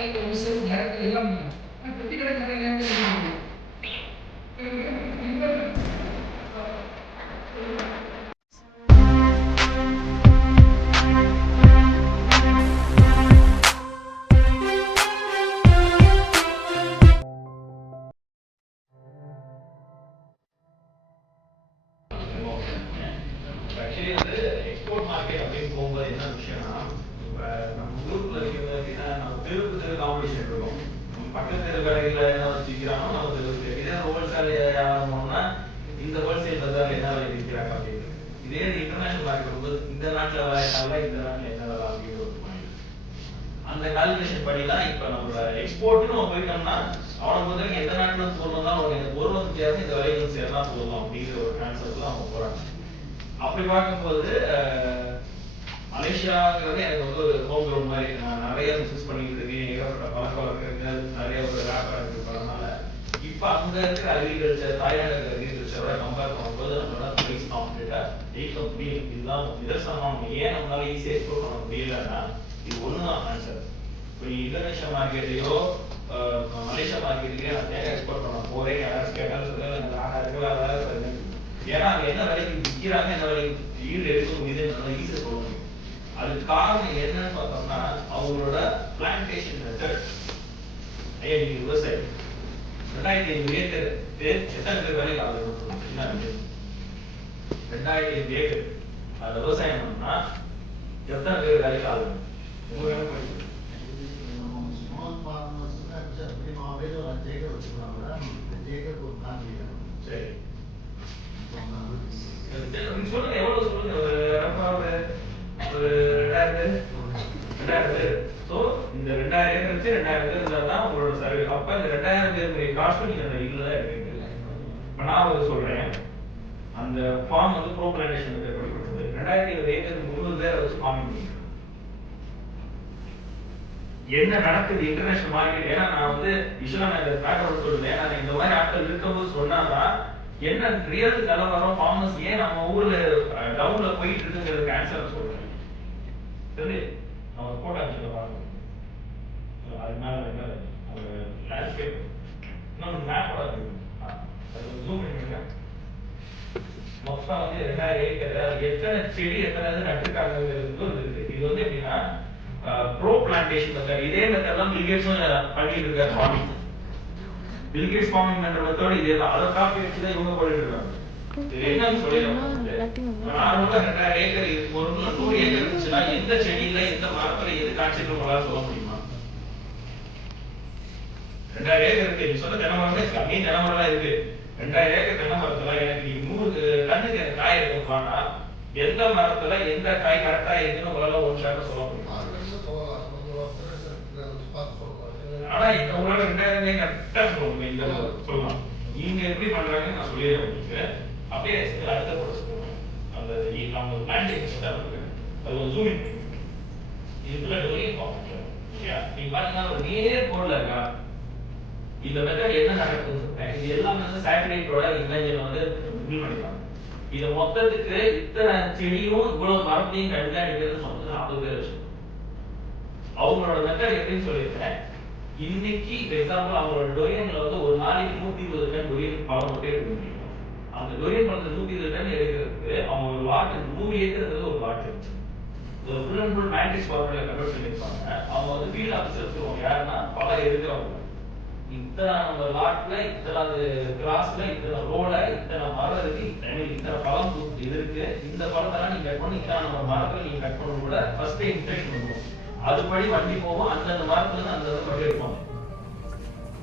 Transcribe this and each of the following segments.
எல்லாம் ஆக்சுவலி வந்து export market அப்படின்னு போகும்போது என்ன விஷயம்னா, இப்போ நம்ம குரூப்ல இருக்கிறது அப்படின்னா நம்ம தெருக்கு தெரு காம்படிஷன் இருக்கும். பக்கத்து தெரு கடையில் என்ன வச்சு விற்கிறானோ நம்ம தெருக்கு இதே ஹோல்சேல் வியாபாரம் போனோம்னா இந்த ஹோல்சேல் பஜார்ல என்ன விலை விற்கிறாங்க அப்படின்னு. இதே இன்டர்நேஷனல் மார்க்கெட் போகும்போது இந்த நாட்டில் விளையாட்டால இந்த நாட்டில் என்ன விலை அப்படின்னு ஒரு பாயிண்ட். அந்த கால்குலேஷன் படிதான் இப்போ நம்மளோட எக்ஸ்போர்ட்னு நம்ம போயிட்டோம்னா அவனுக்கு வந்து எந்த நாட்டுல பொருள் தான் அவனுக்கு பொருள் வந்து சேர்ந்து இந்த விலைகள் சேர்ந்தா போதும் அப்படிங்கிற ஒரு கான்செப்ட் தான் அவங்க போறாங்க. அப்படி பார்க்கும்போது மலேசியாங்கிறது எனக்கு வந்து ஒரு ஹோம் கிரவுண்ட் மாதிரி. நான் நிறைய பிசினஸ் பண்ணிட்டு இருக்கேன், ஏகப்பட்ட பழக்க வழக்கங்கள் நிறைய ஒரு வியாபாரம் இருக்கிறதுனால இப்போ அங்க இருக்கிற அக்ரிகல்ச்சர், தாய்லாந்து இருக்கிற அக்ரிகல்ச்சரோட கம்பேர் பண்ணும்போது நம்மளோட பிரைஸ் காம்படிட்டா ஜெயிக்க முடியும். இதுதான் நிதர்சனம். ஏன் நம்மளால ஈஸியாக எக்ஸ்போர்ட் பண்ண முடியலன்னா இது ஒண்ணுதான் ஆன்சர். இப்போ இந்தோனேஷியா மார்க்கெட்டையோ மலேசியா மார்க்கெட்லயோ நான் தேங்காய் எக்ஸ்போர்ட் பண்ண போறேன் யாராச்சும் கேட்டாலும் ஏன்னா அங்க என்ன விலைக்கு விற்கிறாங்க, என்ன விலைக்கு ஈடு எடுக்க முடியுதுன்னு ஈஸியா சொல்ல முடியும். அதுக்கு காரணம் என்னன்னு பார்த்தோம்னா அவங்களோட பிளான்டேஷன் மெத்தட். ஐயா நீங்க விவசாயி 2500 ஏக்கர் எத்தனை பேர் வேலைக்கு ஆகுது? 2500 ஏக்கர் அது விவசாயம் பண்ணா எத்தனை பேர் வேலைக்கு ஆகுது? சரி சொல்லுங்க, எவ்வளவு சொல்லுங்க. ஒரு 2000 பேர். சோ இந்த 2000 ஏக்கர் வச்சு 2000 பேர் இருந்தாதான் உங்களோட சர்வே. அப்ப இந்த 2000 பேர் காஸ்ட் நீங்க அந்த இதுல தான் எடுக்கிறீங்க. இப்ப நான் ஒரு சொல்றேன், அந்த ஃபார்ம் வந்து ப்ரோ பிளான்டேஷன் கொடுத்தது 2020 ஏக்கர் 300 பேரை வச்சு ஃபார்மிங் பண்ணிருக்கேன். என்ன நடக்குது இன்டர்நேஷனல் மார்க்கெட்? ஏன்னா நான் வந்து யூஸ்வலா நான் இந்த பேட்டர்ன் சொல்லுவேன். நான் இந்த மாதிரி ஆட்கள் இருக்கும்போது சொன்னாதான் என்ன ரியல் நிலவரம் ஃபார்மர்ஸ் ஏன் நம்ம ஊர்ல டவுன்ல போயிட்டு இருக்குங்கிறதுக்கு ஆன்சர் சொல்றேன். சரி நம்ம போட்டோ வச்சுக்கலாம். அது மேல என்ன லேண்ட்ஸ்கேப் இன்னொரு மேப்போட அது ஜூம் பண்ணிருக்கேன். மொத்தம் வந்து 2000 ஏக்கர் எத்தனை செடி எத்தனை நட்டுருக்காங்கிறது இருக்கு. இது வந்து எப்படின்னா ப்ரோ பிளான்டேஷன் மெத்தட். இதே மெத்தட் தான் பில் கேட்ஸும் பண்ணிட்டு இருக்காரு ஃபார்மிங். பில் கேட்ஸ் ஃபார்மிங் பண்ற மெத்தட் இதே தான். அதை காப்பி வச்சு தான் இவங்க போயிட்டு இருக்காங்க. இது என்னன்னு சொல்லிடுறோம். நார்மலா 2000 ஏக்கர் ஒரு 100 ஏக்கர் இருந்துச்சுன்னா எந்த செடியில எந்த மரத்துல எது காய்ச்சிட்டு உங்களால சொல்ல முடியுமா? 2000 ஏக்கர் இருக்கு. நீ சொன்ன தென்னை மரமே கம்மியும் தென்னை மரம் இருக்கு. 2000 ஏக்கர் தென்னை மரத்துல எனக்கு நீ 100 டன்னுக்கு எனக்கு காய் எடுக்கணும்னா எந்த மரத்துல எந்த காய் கரெக்டா இருக்குன்னு உங்களால ஒன் ஷாட்டா சொல்ல முடியும். ஆனா உங்களால 2000 கரெக்டா சொல்ல முடியும். இந்த சொல்லலாம் நீங்க எப்படி பண்றாங்கன்னு நான் சொல்லிடுறேன் உங்களுக்கு. அப்படியே அடுத்த கூட சொல்லுவேன். அந்த நம்ம பிளான்டேஷன் அது ஒரு ஜூம் இன் இதுல டொலிங் ஃபார்ம். நீங்க பாத்தீங்கன்னா ஒரு நேர் கோட்ல இருக்கா இந்த மெத்தட் என்ன நடக்குதுன்னு சொல்றேன். இது எல்லாமே வந்து சேட்டலைட்டோட இமேஜின் வந்து பில் பண்ணிக்கலாம். இது மொத்தத்துக்கு இத்தனை செடியும் இவ்வளவு மரத்தையும் கண்காணிக்கிறது மொத்தம் 40 பேர் வச்சு அவங்களோட மெத்தட் எப்படின்னு சொல்லியிருக்கேன். இன்னைக்கு எக்ஸாம்பிள் அவங்களோட டொரியன்ல வந்து ஒரு நாளைக்கு 120 டன் டொரியன் பழம் மட்டும் எடுக்க முடியும். அந்த டொரியன் பழத்தை 120 டன் எடுக்கிறதுக்கு அவங்க ஒரு வாட் 100 ஏக்கர் ஒரு வாட் ஒரு full and full matrix formula convert பண்ணிருப்பாங்க. அவங்க வந்து ஃபீல்ட் ஆஃபீஸர் சொல்லுவாங்க யாருன்னா பழம் எடுக்கிறவங்க. இத்தனை நம்ம லாட்ல இத்தனை கிராஸ்ல இத்தனை ரோல இத்தனை மரம் இருக்கு, இத்தனை பழம் இது இருக்கு, இந்த பழத்தெல்லாம் நீங்க கட் பண்ணி இத்தனை நம்ம மரத்துல நீங்க கட் பண்ணணும் கூட ஃபர்ஸ்ட் இன்ஸ்ட்ரக்ஷன் பண்ணுவோம். அதுபடி வண்டி போவோம். அந்தந்த மரத்துல இருந்து அந்த படி எடுப்பாங்க.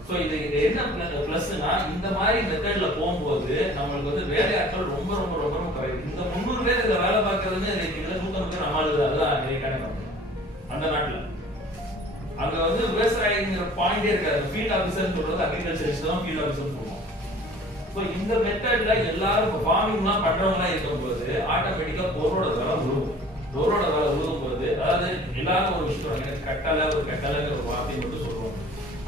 சோ இது என்ன பிளஸ்னா இந்த மாதிரி மெத்தட்ல போகும்போது நம்மளுக்கு வந்து வேலையாட்கள் ரொம்ப ரொம்ப ரொம்ப ரொம்ப குறையுது. இந்த 300 பேர் இதுல வேலை பார்க்கறதுன்னு 150 பேர் நம்மளுக்கு அதுதான் கணக்கு அந்த நாட்டுல. அங்க வந்து விவசாயிங்கிற பாயிண்டே இருக்காது. ஃபீல்ட் ஆஃபீஸர் சொல்றது அக்ரிகல்ச்சரிஸ்ட் தான் ஃபீல்ட் ஆஃபீஸர் சொல்லுவோம். ஸோ இந்த மெத்தட்ல எல்லாரும் இப்போ ஃபார்மிங்லாம் பண்றவங்களா இருக்கும்போது ஆட்டோமேட்டிக்கா பொருளோட விலை உருவும். பொருளோட விலை உருவும் போது அதாவது எல்லாரும் ஒரு விஷயம் எனக்கு கட்டளைங்கிற ஒரு வார்த்தையை மட்டும் சொல்லுவோம்.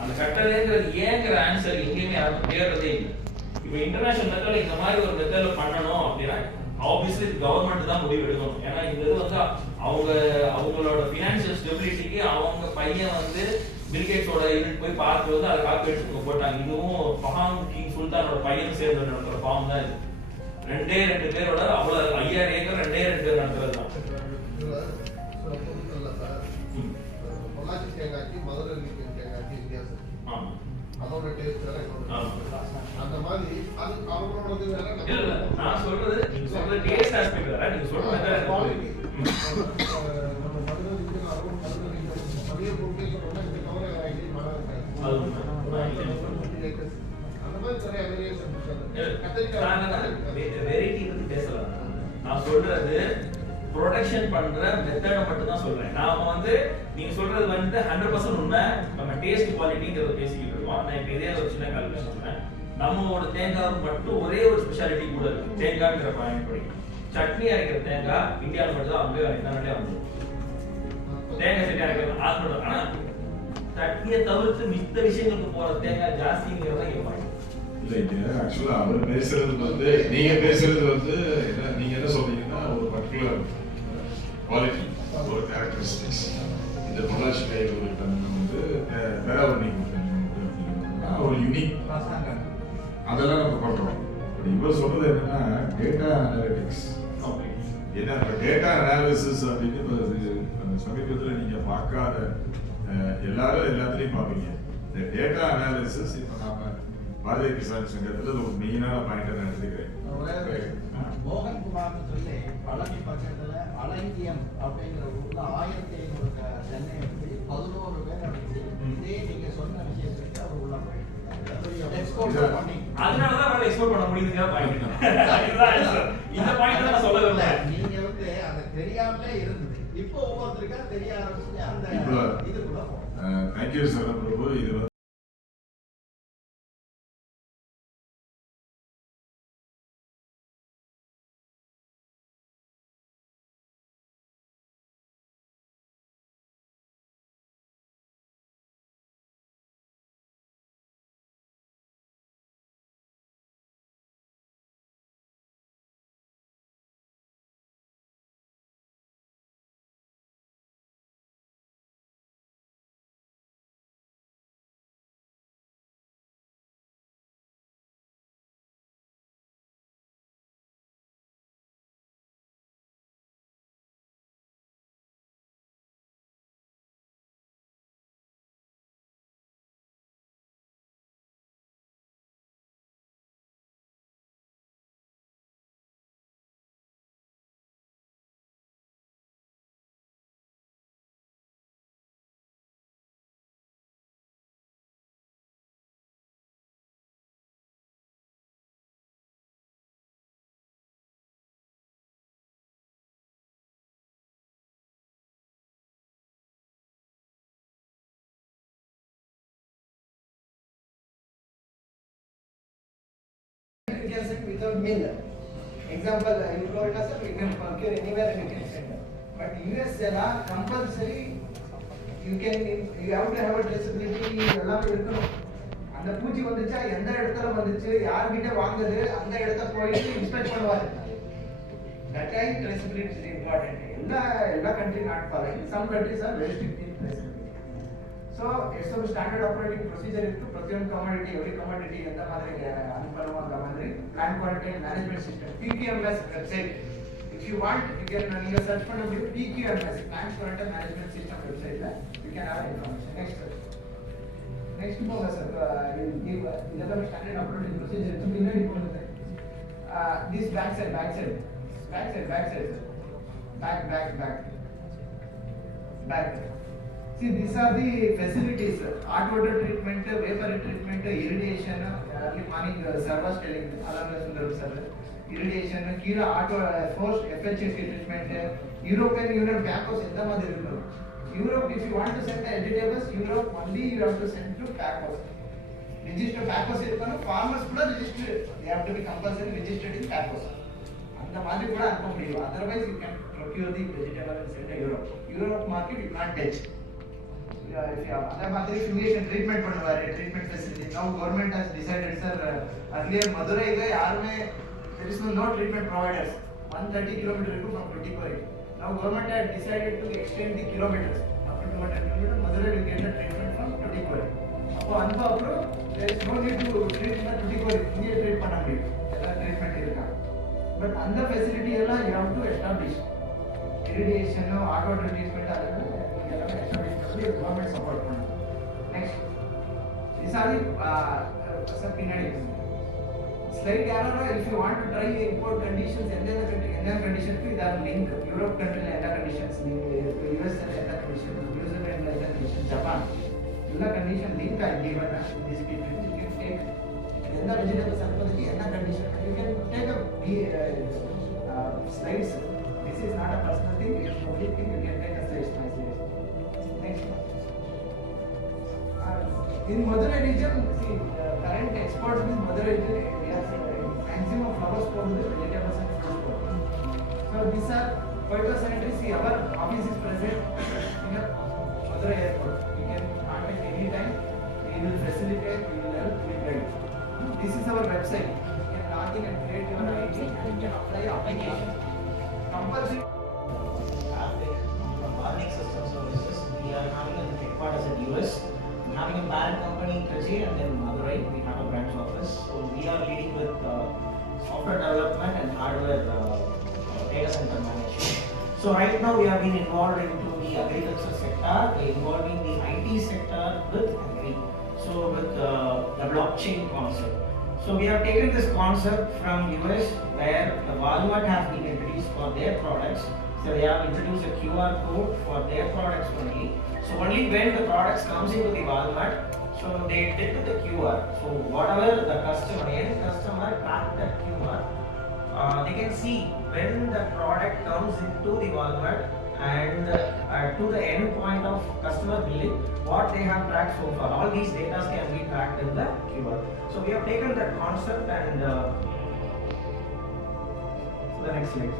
அந்த கட்டளைங்கிறது ஏங்கிற ஆன்சர் எங்கேயுமே யாரும் தேடுறதே இல்லை. இப்போ இன்டர்நேஷனல் மெத்தட்ல இந்த மாதிரி ஒரு மெத்தட்ல பண்ணணும் அப்படின்னா ஆப்வியஸ்லி கவர்மெண்ட் தான் முடிவு எடுக்கணும். ஏன்னா இந்த இது வந்து அவங்களோட பினான்சியல் ஸ்டெபிலிட்டிக்கு அவங்க பையன் வந்து பில்கேட்ஸோட யூனிட் போய் பார்த்து வந்து அதை காப்பி எடுத்து போட்டாங்க. இதுவும் பஹாங் கிங் சுல்தானோட பையன் சேர்ந்து நடத்துற ஃபார்ம் தான் இது. 2 பேரோட அவ்வளவு 5000 ஏக்கர் 2 பேர் நடத்துறது தான். அந்த மாதிரி அது அவங்களோட இல்ல நான் சொல்றது நீங்க சொல்றது டேஸ்ட் ஆஸ்பெக்ட் வேற, நீங்க சொல்றது குவாலிட்டி. நம்ம மதுரை நிறைய பொருட்கள் சொல்றோம்னா இந்த கவலை ஆகி அந்த மாதிரி நிறைய வேரியேஷன் வெரைட்டி வந்து பேசலாம். நான் சொல்றது ப்ரொடக்ஷன் பண்ற மெத்தட மட்டும் தான் சொல்றேன். நாம வந்து நீங்க சொல்றது வந்து 100% உண்மை. நம்ம டேஸ்ட் குவாலிட்டிங்கறத பேசிக்கிட்டு இருக்கோம். நான் இப்ப இதே ஒரு சின்ன கால்குலேஷன் சொன்னேன். நம்மளோட தேங்காய் மட்டும் ஒரே ஒரு ஸ்பெஷாலிட்டி கூட இருக்கு. தேங்காய்ங்கிற பாயிண்ட் படி சட்னி அரைக்கிற தேங்காய் இந்தியாவில் மட்டும் தான் அங்கே இந்தாண்டே வந்து தேங்காய் சட்னி அரைக்கிறது ஆசைப்படுறோம். ஆனா சட்னியை தவிர்த்து மித்த விஷயங்களுக்கு போற தேங்காய் ஜாஸ்திங்கிறத இங்க பாயிண்ட். இல்லைங்க, ஆக்சுவலா அவர் பேசுறது வந்து நீங்க பேசுறது வந்து என்ன, நீங்க என்ன சொல்றீங்கன்னா ஒரு பர்டிகுலர் குவாலிட்டி, ஒரு கேரக்டரிஸ்டிக்ஸ், இந்த பொள்ளாச்சி காய் ஒரு தன்மை வந்து வேளாண் ஒரு யூனிக் அதெல்லாம் நம்ம பண்றோம். இவர் சொல்றது என்னன்னா டேட்டா அனாலிட்டிக்ஸ். என்ன டேட்டா அனாலிசிஸ் அப்படின்னு சமீபத்தில் நீங்க பார்க்காத எல்லாரும் எல்லாத்துலயும் பார்ப்பீங்க. இந்த டேட்டா அனாலிசிஸ் இப்ப நாம பாரதிய கிசான் சங்கத்துல ஒரு மெயினான பாயிண்ட் நான் எடுத்துக்கிறேன். மோகன் குமார்னு சொல்லி பழனி பக்கத்துல அலங்கியம் அப்படிங்கிற ஊர்ல 1500 தென்னை வச்சு 11 பேர் அடிச்சு இதே நீங்க சொன்ன விஷயத்துக்கு அவர் உள்ள போயிட்டு அதனாலதான் எக்ஸ்போர்ட் பண்ண முடியுதுங்க பாயிண்ட். இந்த பாயிண்ட் தான் நான் சொல்லவே இல்லை. நீங்க வந்து அது தெரியாமலே இருந்தது, இப்போ ஒவ்வொருத்தருக்கா தெரிய ஆரம்பிச்சு அந்த இதுக்குள்ள போகும். தேங்க்யூ சார் பிரபு. இது without mill. Example, in Florida, sir, we can procure anywhere and you can send. But US law compulsory, you have to have a traceability. எல்லாமே இருக்கணும். அந்த பூச்சி வந்துச்சா எந்த இடத்துல வந்துச்சு, யார்கிட்ட வாங்குது, அந்த இடத்த போயிட்டு இன்ஸ்பெக்ட் பண்ணுவாரு. That time traceability is important. எல்லா country not following. Some countries are very strict in traceability. So, it's a standard operating procedure is to procure commodity, every commodity எந்த மாதிரி அனுப்பணும் அந்த மாதிரி plant quality and management system. PQMS website. If you want, you can நீங்க search பண்ண முடியும் PQMS, plant quality management system website ல you can have information. Next போங்க சார். இதெல்லாம் standard operating procedure இருக்கு. பின்னாடி போங்க. This backside. Back. See, these are the facilities: hot water treatment, vapor treatment, irrigation. Early morning, sir was telling, Alamla Sundaram sir, irrigation, Kira auto forced FHSC treatment, European Union PACOS. Europe, if you want to send the vegetables, Europe only you have to send to PACOS. Register PACOS irukano, farmers kuda register. They have to be compulsory registered in PACOS. And the market kuda anuppa mudiyum. Otherwise, you can procure the vegetable and send to Europe. Europe market you can't touch. அதே மாதிரி fumigation treatment பண்ணுவாரு, treatment facility. Now government has decided, sir, earlier மதுரையில யாருமே there is no treatment providers. 130 km இருக்கு from 24. Now government has decided to extend the kilometers up to 200 km. Madurai will get the treatment from tutti query. அப்போ அன்பா அப்புறம் there is no need to treat in a tutti query. இங்கே treat பண்ண முடியும். எல்லா treatment இருக்காங்க. But அந்த facility எல்லாம் you have to establish. Irradiation, auto treatment அதெல்லாம் நீங்க எல்லாமே establish பண்ணி கவர்மெண்ட் சப்போர்ட் பண்ணும். நெக்ஸ்ட் இசாதி பின்னாடி ஸ்லைட் யாரா if you want to try import conditions எந்த கண்டிஷனுக்கு இதா லிங்க் யூரோப் கண்ட்ரில என்ன கண்டிஷன்ஸ் யுஎஸ் ல என்ன கண்டிஷன் நியூசிலாந்துல என்ன கண்டிஷன் ஜப்பான் எல்லா கண்டிஷன் லிங்க் ஆ given in this people you can take எந்த வெஜிடபிள்ஸ் அனுப்பதுக்கு என்ன condition you can take a slides. This is not a personal thing, it is only thing you can take a slides next. In Madurai region, see, current exports in Madurai region, we are maximum flowers for the vegetables and fruits. So these are phytosanitary. See, our office is present in Madurai airport. You can contact any time. We will facilitate. We will help. We will guide. This is our website. You can log in and create your ID and you can apply application. Compulsory. Farming System Services. We are having a headquarters at US. Having a parent company in Trichy and then Madurai, we have a branch office. So we are leading with software development and hardware data center management. So right now we have been involved into the agriculture sector, involving the IT sector with agri. So with the blockchain concept. So we have taken this concept from US where the Walmart has been introduced for their products. So they have introduced a QR code for their products only. So only when the products comes into the Walmart, so they did with the QR. So whatever the end customer track that QR, they can see when the product comes into the Walmart and to the end point of customer billing, what they have tracked so far. All these data can be tracked in the QR. So we have taken that concept and the next slide.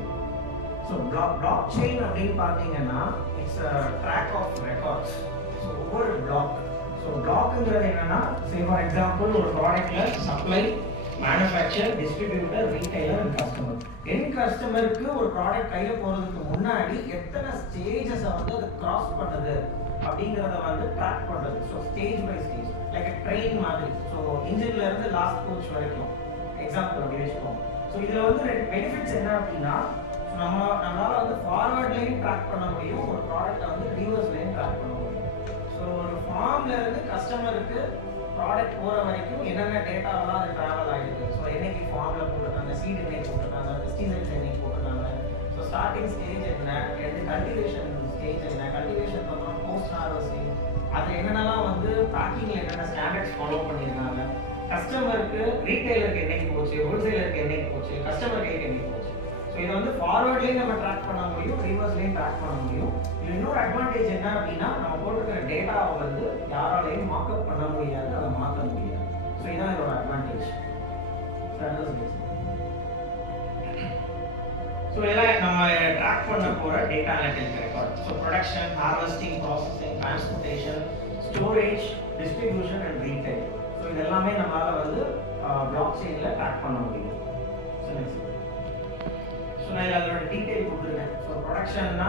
So blockchain அப்படின்னு பார்த்தீங்கன்னா it's a track of records. So ஒவ்வொரு block. So blockங்கிறது என்னன்னா say for example ஒரு ப்ராடக்ட்ல supply, manufacturer, distributor, retailer and customer. end customerக்கு ஒரு product கையில போறதுக்கு முன்னாடி எத்தனை ஸ்டேஜஸ் வந்து அது கிராஸ் பண்ணுது அப்படிங்கறத வந்து ட்ராக் பண்றது. So stage by stage like train மாதிரி. ஸோ இன்ஜின்ல இருந்து லாஸ்ட் கோச் வரைக்கும் எக்ஸாம்பிள் அப்படி வச்சுக்கோங்க. ஸோ இதுல வந்து பெனிஃபிட்ஸ் என்ன அப்படின்னா நம்மளால வந்து ஃபார்வர்ட்லையும் ட்ராக் பண்ண முடியும், ஒரு ப்ராடக்ட்டை வந்து ரிவர்ஸ்லையும் ட்ராக் பண்ண முடியும். ஸோ ஒரு ஃபார்ம்ல இருந்து கஸ்டமருக்கு ப்ராடக்ட் போற வரைக்கும் என்னென்ன டேட்டாவெல்லாம் அது ட்ராவல் ஆகிருக்கு. ஸோ என்னைக்கு ஃபார்ம்ல போட்டுருக்காங்க, சீட் என்னைக்கு போட்டுருக்காங்க, பெஸ்டிசைட்ஸ் என்னைக்கு போட்டுருக்காங்க, ஸோ ஸ்டார்டிங் ஸ்டேஜ் என்ன, கல்டிவேஷன் ஸ்டேஜ் என்ன, கல்டிவேஷன் அப்புறம் போஸ்ட் ஹார்வெஸ்டிங், அது என்னென்னலாம் வந்து பேக்கிங்ல என்னென்ன ஸ்டாண்டர்ட்ஸ் ஃபாலோ பண்ணியிருக்காங்க, கஸ்டமருக்கு ரீட்டைலருக்கு என்னைக்கு போச்சு, ஹோல்சேலருக்கு என்னைக்கு போச்சு, கஸ்டமர் கைக்கு என்னைக்கு போச்சு. ஸோ இதை வந்து ஃபார்வர்ட்லேயும் நம்ம ட்ராக் பண்ண முடியும், ரிவர்ஸ்லேயும் ட்ராக் பண்ண முடியும். இது இன்னொரு அட்வான்டேஜ் என்ன அப்படின்னா நம்ம போட்டுக்கிற டேட்டாவை வந்து யாராலையும் மார்க்அப் பண்ண முடியாது, அதை மாற்ற முடியாது. ஸோ இதான் இதோட அட்வான்டேஜ். ஸோ இதெல்லாம் நம்ம ட்ராக் பண்ண போகிற data analytic record. So production, harvesting, processing, transportation, storage, distribution and retail. So இது எல்லாமே நம்மளால் வந்து பிளாக் செயினில் ட்ராக் பண்ண முடியும். ஸோ நெக்ஸ்ட் நான் இதில் அதோட டீட்டெயில் கொடுத்துருக்கேன். ஸோ ப்ரொடக்ஷன்னா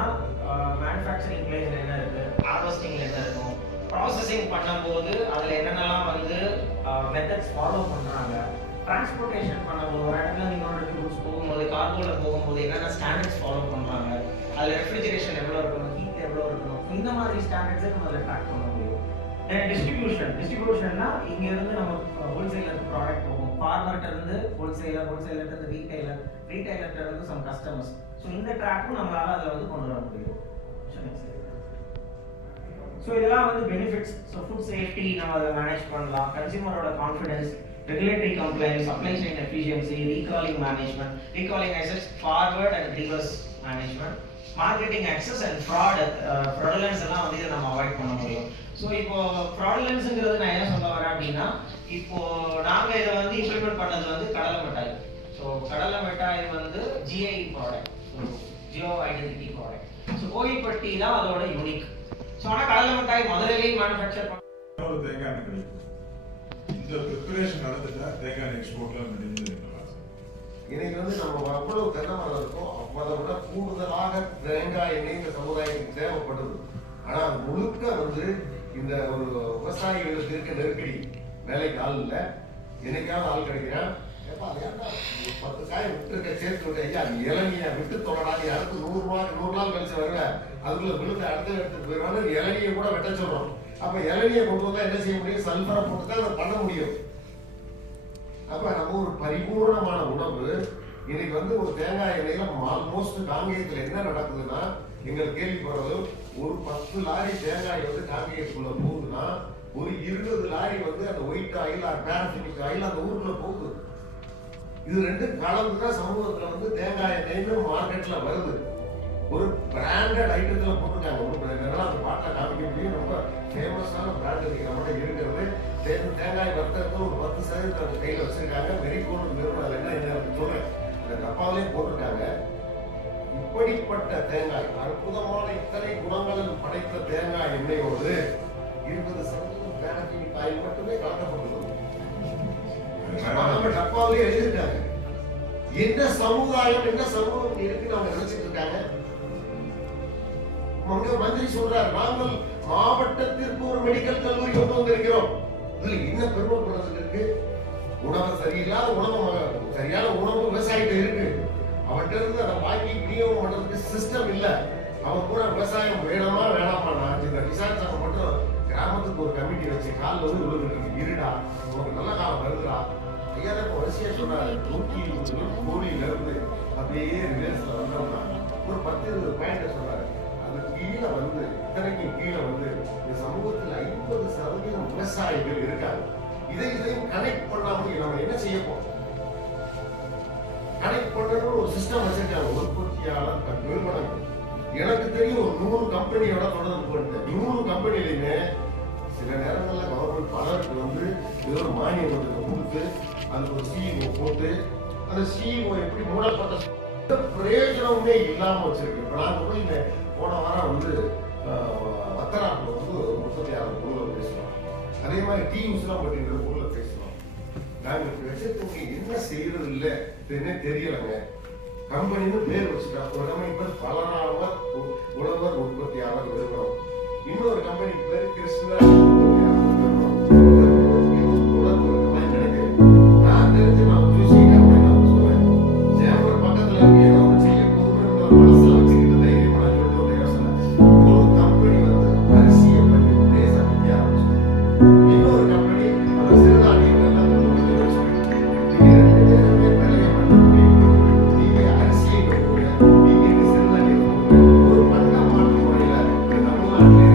மேனுஃபேக்சரிங் பிளேஸில் என்ன இருக்குது, ஹார்வெஸ்டிங்கில் என்ன இருக்கும், ப்ராசஸிங் பண்ணும்போது அதில் என்னென்னலாம் வந்து மெத்தட்ஸ் ஃபாலோ பண்ணுறாங்க, டிரான்ஸ்போர்ட்டேஷன் பண்ணும்போது ஒரு இடத்துல இன்னொரு இடத்துக்கு போகும்போது கார்கோவில் போகும்போது என்னென்ன ஸ்டாண்டர்ட்ஸ் ஃபாலோ பண்ணுறாங்க, அதில் ரெஃப்ரிஜரேஷன் எவ்வளோ இருக்கணும், ஹீட் எவ்வளோ இருக்கணும், இந்த மாதிரி ஸ்டாண்டர்ட்ஸை நம்ம அதில் ட்ராக் பண்ண முடியும். தென் டிஸ்ட்ரிபியூஷன்னா இங்கேருந்து நம்ம ஹோல்சேலருக்கு ப்ராடக்ட் போகும், ஃபார்மர்கிட்ட இருந்து ஹோல்சேலர், ஹோல்சேலர்கிட்ட இருந்து ரீட்டைலர்கிட்ட இருந்து சம் கஸ்டமர்ஸ். ஸோ இந்த ட்ராக்கும் நம்மளால அதில் வந்து கொண்டு வர முடியும். ஸோ இதெல்லாம் வந்து பெனிஃபிட்ஸ். ஸோ ஃபுட் சேஃப்டி நம்ம அதை மேனேஜ் பண்ணலாம், கன்சியூமரோட confidence, regulatory compliance, supply chain efficiency, recalling management, recalling assets, forward and reverse management, marketing access and fraudulence எல்லாம் வந்து இதை நம்ம அவாய்ட் பண்ண முடியும். ஸோ இப்போ ஃப்ராடுலன்ஸுங்கிறது நான் என்ன சொல்ல வரேன் அப்படின்னா, இப்போ நாங்கள் இதை வந்து இம்ப்ளிமெண்ட் பண்ணது வந்து கடலை மிட்டாய். ஸோ கடலை மிட்டாய் வந்து GI product, Jio identity product. So Kovilpatti தான் அதோட யூனிக். ஸோ ஆனால் கடலை மிட்டாய் மதுரையிலேயே மேனுஃபேக்சர் பண்ண ஒரு தேங்காய் எண்ணெய் இந்த ப்ரிப்பரேஷன் நடந்துட்டா தேங்காய் எக்ஸ்போர்ட்லாம் முடிஞ்சிருக்கலாம். இன்னைக்கு வந்து நம்ம அவ்வளவு தென்னை மரம் இருக்கும், அதை விட கூடுதலாக தேங்காய் எண்ணெய் இந்த சமுதாயத்துக்கு தேவைப்படுது. ஆனா அது முழுக்க வந்து இந்த ஒரு விவசாயிகளுக்கு இருக்க நெருக்கடி, வேலைக்கு ஆள் இல்லை, என்னைக்காவது ஆள் கிடைக்கிறான், ஏப்பா அது ஏன்டா 10 காய் விட்டுருக்க சேர்த்து விட்ட, ஐயா அது இளநியை விட்டு தொடடா, நீ அடுத்து 100 நாள் கழிச்சு வருவேன், அதுக்குள்ள விழுந்து அடுத்த எடுத்துட்டு போயிடுவாங்க, இளநியை கூட வெட்ட சொல்றோம். அப்ப இளநியை கொண்டு வந்தா என்ன செய்ய முடியும்? சல்பரை போட்டு தான் அதை பண்ண முடியும். அப்ப நம்ம ஒரு பரிபூர்ணமான உணவு இன்னைக்கு வந்து ஒரு தேங்காய் எண்ணெயில ஆல்மோஸ்ட் காங்கேயத்துல என்ன நடக்குதுன்னா, எங்களுக்கு கேள்விப்படுறது ஒரு 10 லாரி தேங்காய் வந்து காங்கேயத்துக்குள்ள போகுதுன்னா ஒரு 20 லாரி வந்து அந்த ஒயிட் ஆயில் பேராஃபினிக் ஆயில் அந்த ஊருக்குள்ள போகுது. இது ரெண்டும் கலந்துதான் சமூகத்துல வந்து தேங்காய் எண்ணெய்னு மார்க்கெட்ல வருது. ஒரு பிராண்டட் ஐட்டத்துல போட்டுருக்காங்க. ஒரு அந்த பாட்டில் காமிக்க முடியும். ரொம்ப ஃபேமஸான பிராண்ட் இருக்கிற மட்டும் இருக்கிறது. தேங்காய் வர்த்தகத்தில் ஒரு 10% அவங்க கையில் வச்சிருக்காங்க. மெரிகோல்டு நிறுவனம் என்ன சொல்றேன், இந்த டப்பாவிலே போட்டிருக்காங்க. இப்படிப்பட்ட தேங்காய், அற்புதமான இத்தனை குணங்களில் படைத்த தேங்காய் எண்ணெயோடு 20% பேராஃபினிக் ஆயில் மட்டுமே கலக்கப்பட்டுள்ளது. நம்ம டப்பாவிலே எழுதியிருக்காங்க. என்ன சமுதாயம், என்ன சமூகம் இருக்குன்னு அவங்க நினைச்சிட்டு இருக்காங்க. மந்திரி சொல்றார், நாங்கள் மாவட்டத்திற்கு ஒரு மெடிக்கல் கல்லூரி கொண்டு வந்திருக்கிறோம். இதுல என்ன பெருமைப்படுறதுக்கு இருக்கு? உணவு சரியில்லாத உணவு, சரியான உணவு விவசாயிட்ட இருக்கு. அவன்கிட்ட இருந்து அதை வாங்கி விநியோகம் பண்றதுக்கு சிஸ்டம் இல்ல. அவன் கூட விவசாயம் வேணுமா வேணாமா, நான் இந்த கிசான் சங்கம் மட்டும் கிராமத்துக்கு ஒரு கமிட்டி வச்சு காலில் வந்து விழுந்துருக்கு, இருடா உனக்கு நல்ல காலம் வருதுடா ஐயா. வரிசையா சொல்றாரு, 120 கோடியில இருந்து அப்படியே ரிவேர்ஸ்ல வந்தோம்னா ஒரு 10-20 பாயிண்ட் சொல்றாரு. அது கீழே வந்து இத்தனைக்கும் கீழே வந்து இந்த சமூகத்தில் 50% விவசாயிகள் இருக்காங்க. இதையும் கனெக்ட் பண்ணாம நம்ம என்ன செய்ய போறோம்? கனெக்ட் பண்ணணும் ஒரு சிஸ்டம் வச்சிருக்காங்க. உற்பத்தியாளர் நிறுவனங்கள், எனக்கு தெரியும் ஒரு 100 கம்பெனியோட தொடர்பு பண்ணிட்டு 100 கம்பெனிலையுமே சில நேரங்கள்ல கவர்மெண்ட் பலருக்கு வந்து ஏதோ ஒரு மானியம் வந்து கொடுத்து அதுக்கு ஒரு சிஇஓ போட்டு அந்த சிஇஓ எப்படி மூடப்பட்ட பிரயோஜனமே இல்லாம வச்சிருக்கு. இப்ப நாங்க போய் இந்த போன வாரம் வந்து வத்தராப்புல வந்து 36 ஊர்ல பேசலாம். அதே மாதிரி டியூஸ்லாம் பட்டிருக்கிற ஊர்ல பேசலாம். நாங்க இப்ப வச்சிருக்க என்ன செய்யறது இல்லை என்ன தெரியலங்க. கம்பெனின்னு பேர் வச்சுட்டா உடனே பேர் பலராமர் உழவர் உற்பத்தியாளர் நிறுவனம். இன்னொரு கம்பெனி பேர் கிருஷ்ணா நான் தெரிஞ்சு நான் சொல்லுவேன், சேம்பர் பக்கத்துல இருக்கு ஏதோ செய்ய போதும் மனசுல வச்சுக்கிட்டு தைரியமா சொல்லிட்டு யோசனை. ஒரு கம்பெனி வந்து அரிசியை பண்ணி தேச விற்க ஆரம்பிச்சு, இன்னொரு கம்பெனி அந்த சிறுதானியங்கள் எல்லாம் கொண்டு வச்சு நீங்க 2 பேருமே விலைய பண்ணி நீங்க அரிசியை கொடுங்க, நீங்க சிறுதானியம் கொடுங்க. ஒரு மண்ட மாற்று முறையில தமிழ்நாட்டிலே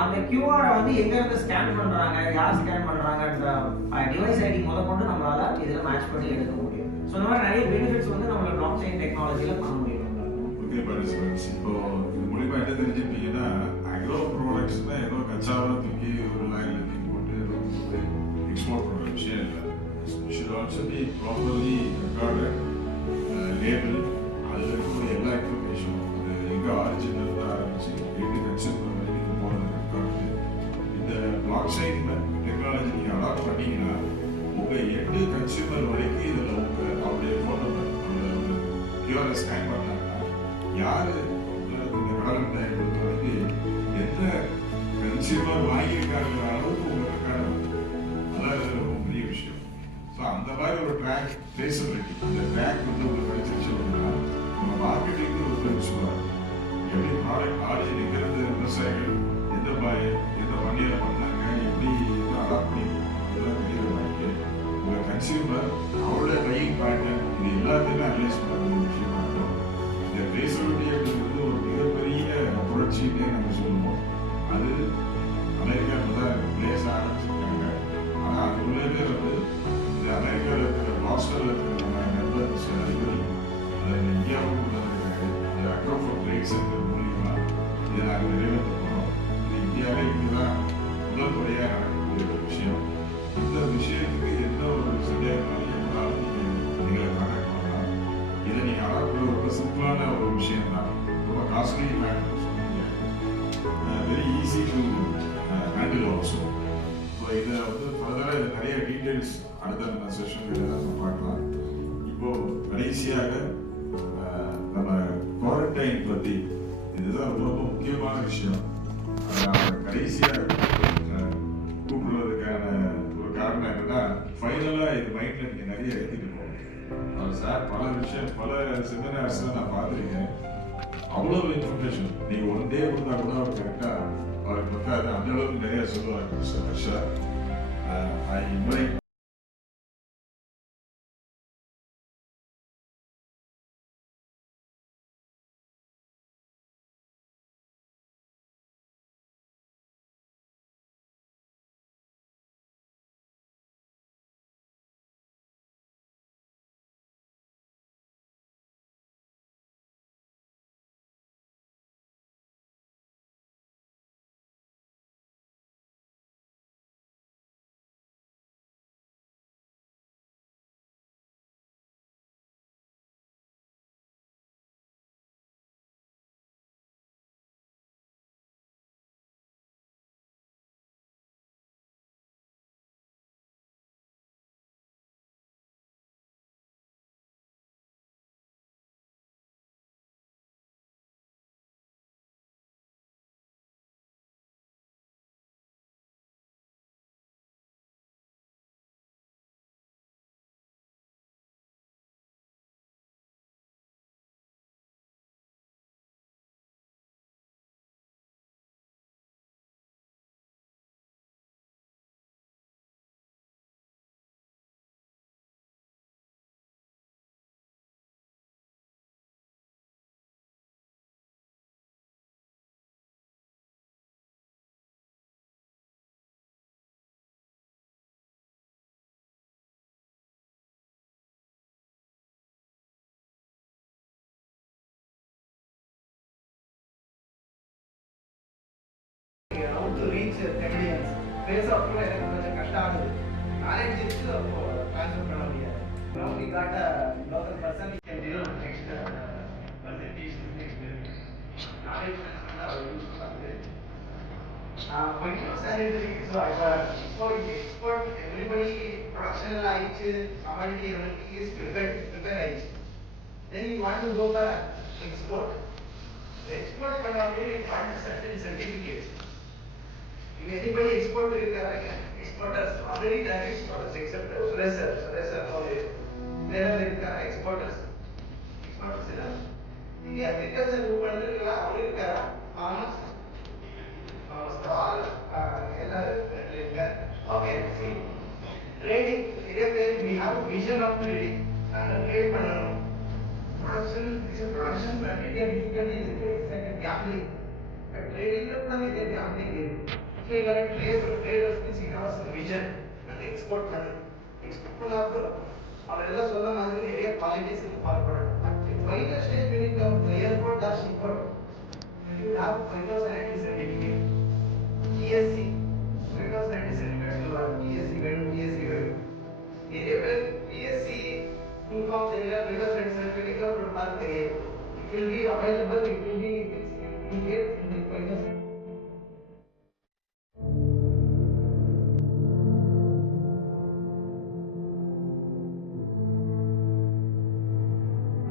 அந்த QR வந்து எங்க இருந்து ஸ்கேன் பண்றாங்க, யார் ஸ்கேன் பண்றாங்கன்ற டிவைஸ் ஐடி முதற்கொண்டு நம்மளால இதுல மேட்ச் பண்ணி எடுக்க முடியும். ஸோ இந்த மாதிரி நிறைய பெனிஃபிட்ஸ் வந்து நம்மளோட பிளாக் செயின் டெக்னாலஜியில பண்ண முடியும். ஓகே பார்ட்டிசிபென்ட்ஸ், இப்போ இது மூலிமா என்ன தெரிஞ்சுப்பீங்கன்னா, அக்ரோ ப்ராடக்ட்ஸ்னா ஏதோ கச்சாவாக தூக்கி ஒரு லைனில் தூக்கி போட்டு எக்ஸ்போர்ட் பண்ணுற விஷயம் இல்லை. Should also be properly recorded, label, அதில் இருக்கக்கூடிய எல்லா இன்ஃபர்மேஷனும், அது எங்கே ஆரிஜின் இருந்து ஆரம்பிச்சு எப்படி கன்சியூமர் வரைக்கும் போகிறது ரெக்கார்டு. இந்த பிளாக் செயின் டெக்னாலஜி நீங்கள் அடாப்ட் பண்ணீங்கன்னா உங்கள் எண்டு கன்சியூமர் வரைக்கும் இதில் அவருடைய ஃபோன் நம்பர், அவருடைய கியூஆரை ஸ்கேன் பண்ணாங்கன்னா யார் இந்த கடல் மிட்டாயை பொறுத்த வரைக்கும் எந்த கன்சியூமர் வாங்கியிருக்காங்கிற அளவுக்கு உங்கள் ரெக்கார்டு, அதான் இது ரொம்ப பெரிய விஷயம். ஸோ அந்த மாதிரி ஒரு ட்ராக் ட்ரேசபிலிட்டி, இந்த ட்ராக் உங்களுக்கு கிடைச்சிருச்சு அப்படின்னா நம்ம மார்க்கெட்டிங்க்கு ரொம்ப யூஸ்ஃபுல்லாக இருக்கும். எப்படி ப்ராடக்ட் ஆரிஜின் எங்கிருந்து விவசாயிகள் எந்த வண்டியில் பண்ணாங்க, எப்படி அடாப்ட் பண்ணியிருக்காங்க, அதெல்லாம் தெரிய வாங்கி உங்கள் கன்சியூமர் அவரோட பையிங் பேட்டர்ன் இது எல்லாத்தையுமே அனலைஸ் பண்ணுற விஷயமா இருக்கும். இந்த ட்ரேசபிலிட்டி அப்படிங்கிறது ஒரு மிகப்பெரிய புரட்சின்னே நம்ம சொல்லுவோம். அது அமெரிக்காவில் தான் பிளேஸ் ஆரம்பிச்சிருக்காங்க. ஆனால் அது உள்ளே வந்து இந்த அமெரிக்காவில் இருக்கிற பாஸ்டனில் இருக்கிற நம்ம நண்பர் அதிபதி அதில் இந்தியாவுக்கு உள்ளது அந்த அக்ரோஃபோர் ட்ரேட் சென்டர் மூலியமாக இதை நாங்கள் நிறைவேற்ற போகிறோம். இது இந்தியாவே இங்கே தான் முதல் முறையாக நடக்கக்கூடிய ஒரு விஷயம். இந்த விஷயத்துக்கு எந்த ஒரு சந்தேகமாலும் எப்போனாலும் நீங்கள் கான்டாக்ட் பண்ணலாம். இதை நீங்கள் அடாப்ட் ரொம்ப சிம்பிளான ஒரு விஷயம் தான், ரொம்ப costly matter, very easy to handle also. So இதை வந்து ஃபர்தராக இது நிறைய டீட்டெயில்ஸ் அடுத்த செஷன்களில் நம்ம பார்க்கலாம். இப்போது கடைசியாக நம்ம குவாரண்டைன் பற்றி, இதுதான் ரொம்ப ரொம்ப முக்கியமான விஷயம். கடைசியாக கூப்பிடுறதுக்கான ஒரு காரணம் என்னன்னா, ஃபைனலாக இது மைண்டில் நீங்கள் நிறைய எடுத்துகிட்டு போகணும். சார் பல விஷயம், பல செமினார்ஸில் நான் பார்த்துருக்கேன். அவ்வளோ இன்ஃபர்மேஷன் நீங்கள் ஒன் டே கொடுத்தா கூட அவர் கரெக்டாக அவருக்கு வந்து அது அந்த அளவுக்கு நிறைய சொல்லுவாங்க. Harsha, I invite how to reach Canadians. Face of கூட எனக்கு கொஞ்சம் கஷ்டம் ஆகுது. நாலேஜ் இருக்கு, அப்போ ட்ரான்ஸ்ஃபர் பண்ண முடியாது. Now we got a local person who can deal with next presentation, next knowledge transfer our use பண்ணுறது. Sanitary, so export everybody production ஆயிடுச்சு, commodity everything is prepare ஆயிடுச்சு. Then you want to go back export. Export பண்ணாலே find certain certificates. If anybody export exporters, already done exporters, except lesser only. There are exporters. Exporters enough. The agriculture movement almost all okay, see. Trading, we have a vision of trading. Trade production, this is production, but India difficulty is like a gambling. But trading is not a gambling game. So you got traders means you have some vision and export பண்ணணும். Export பண்ணாலும் அவரெல்லாம் சொன்ன மாதிரி நிறைய qualities follow பண்ணணும். final stage when you come to airport, that's important. You have 5,090 certificate, ESC, 5,090 certificates you have, ESC value, ESC value. Even ESC informs the 5,090 certificate of mark again. It will be available, it will get in the 5,000.